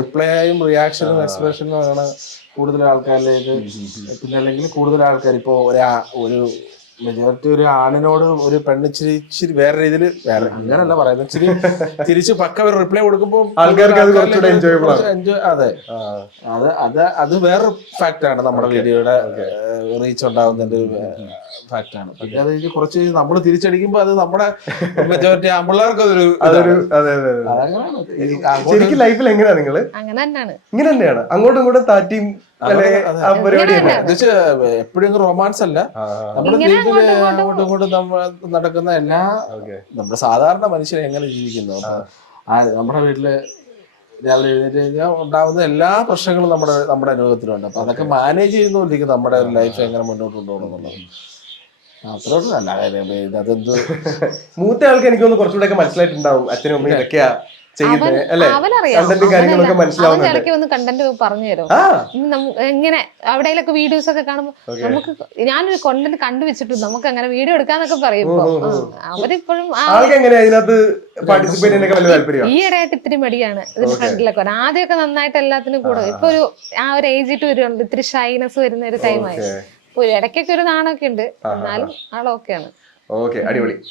റിപ്ലൈയും റിയാക്ഷനും എക്സ്പ്രഷനും ആണ് കൂടുതൽ ആൾക്കാരിലേക്ക്. പിന്നെ അല്ലെങ്കിൽ കൂടുതൽ ആൾക്കാർ ഇപ്പോ ഒരു മെജോറിറ്റി ഒരു ആണിനോട് ഒരു പെണ്ണ് ഇച്ചിരി വേറെ രീതിയിൽ വേറെ അങ്ങനല്ല പറയുന്നത്, ഇച്ചിരി തിരിച്ച് പക്ക ഒരു റിപ്ലൈ കൊടുക്കുമ്പോൾ ആൾക്കാർക്ക് അത് കുറച്ചുകൂടെ enjoyable ആണ്. അതെ, അത് വേറൊരു ഫാക്ട് ആണ് നമ്മുടെ വീഡിയോയുടെ റീച്ച് ഉണ്ടാവുന്നതിന്റെ ഫാക്ട് ആണ്. പിന്നെ അത് കഴിഞ്ഞ് കുറച്ച് നമ്മൾ തിരിച്ചടിക്കുമ്പോ അത് നമ്മുടെ മെജോറിറ്റി ആമ്പിള്ളേർക്ക് അതൊരു ശരിക്കും ലൈഫിൽ എങ്ങനെയാ നിങ്ങള് അങ്ങനെ തന്നെയാണ്. ഇങ്ങനെ തന്നെയാണ് അങ്ങോട്ടും ഇങ്ങോട്ടും താറ്റിയും എപ്പോഴും റൊമാൻസ് അല്ല, നമ്മുടെ ജീവിതത്തിൽ അങ്ങോട്ടും ഇങ്ങോട്ടും നമ്മൾ നടക്കുന്ന എല്ലാ നമ്മുടെ സാധാരണ മനുഷ്യരെ എങ്ങനെ ജീവിക്കുന്നു. നമ്മുടെ വീട്ടില് രാവിലെ എഴുന്നേറ്റ് കഴിഞ്ഞാൽ ഉണ്ടാവുന്ന എല്ലാ പ്രശ്നങ്ങളും നമ്മുടെ അനുഭവത്തിലുണ്ട്. അപ്പൊ അതൊക്കെ മാനേജ് ചെയ്യുന്നോണ്ടിരിക്കും നമ്മുടെ ലൈഫ് എങ്ങനെ മുന്നോട്ട് കൊണ്ടുപോകണം എന്നുള്ളത്. അത്രയോട്ടും അല്ല അതെന്ത് മൂത്ത ആൾക്ക് എനിക്കൊന്ന് കുറച്ചുകൂടെ മനസ്സിലായിട്ടുണ്ടാവും അച്ഛനും അമ്മയും ഇതൊക്കെയാ ചെയ്യുന്നത് അല്ലെ, കണ്ടന്റും കാര്യങ്ങളൊക്കെ മനസ്സിലാവുന്നുണ്ട്. ഇടയ്ക്ക് വന്ന് കണ്ടന്റ് പറഞ്ഞു തരും. എങ്ങനെ അവിടെയൊക്കെ വീഡിയോസ് ഒക്കെ കാണുമ്പോ നമുക്ക് ഞാനൊരു കണ്ടന്റ് കണ്ടുവച്ചിട്ട് നമുക്ക് അങ്ങനെ വീഡിയോ എടുക്കാന്നൊക്കെ പറയുമ്പോ അവരിപ്പോഴും ഈ ഇടയായിട്ട് ഇത്തിരി മടിയാണ് ഇതിന്റെ ഫ്രണ്ടിലൊക്കെ വരാൻ. ആദ്യമൊക്കെ നന്നായിട്ട് എല്ലാത്തിനും കൂടെ ഇപ്പൊ ഒരു ആ ഒരു ഏജ് ഇട്ട് വരുന്നുണ്ട്, ഇത്തിരി ഷൈനസ് വരുന്ന ഒരു ടൈമായി. ഇപ്പൊ ഇടയ്ക്കൊക്കെ ഒരു നാണൊക്കെ ഉണ്ട്, എന്നാലും ആളൊക്കെയാണ്. ഓക്കെ, അടിപൊളി.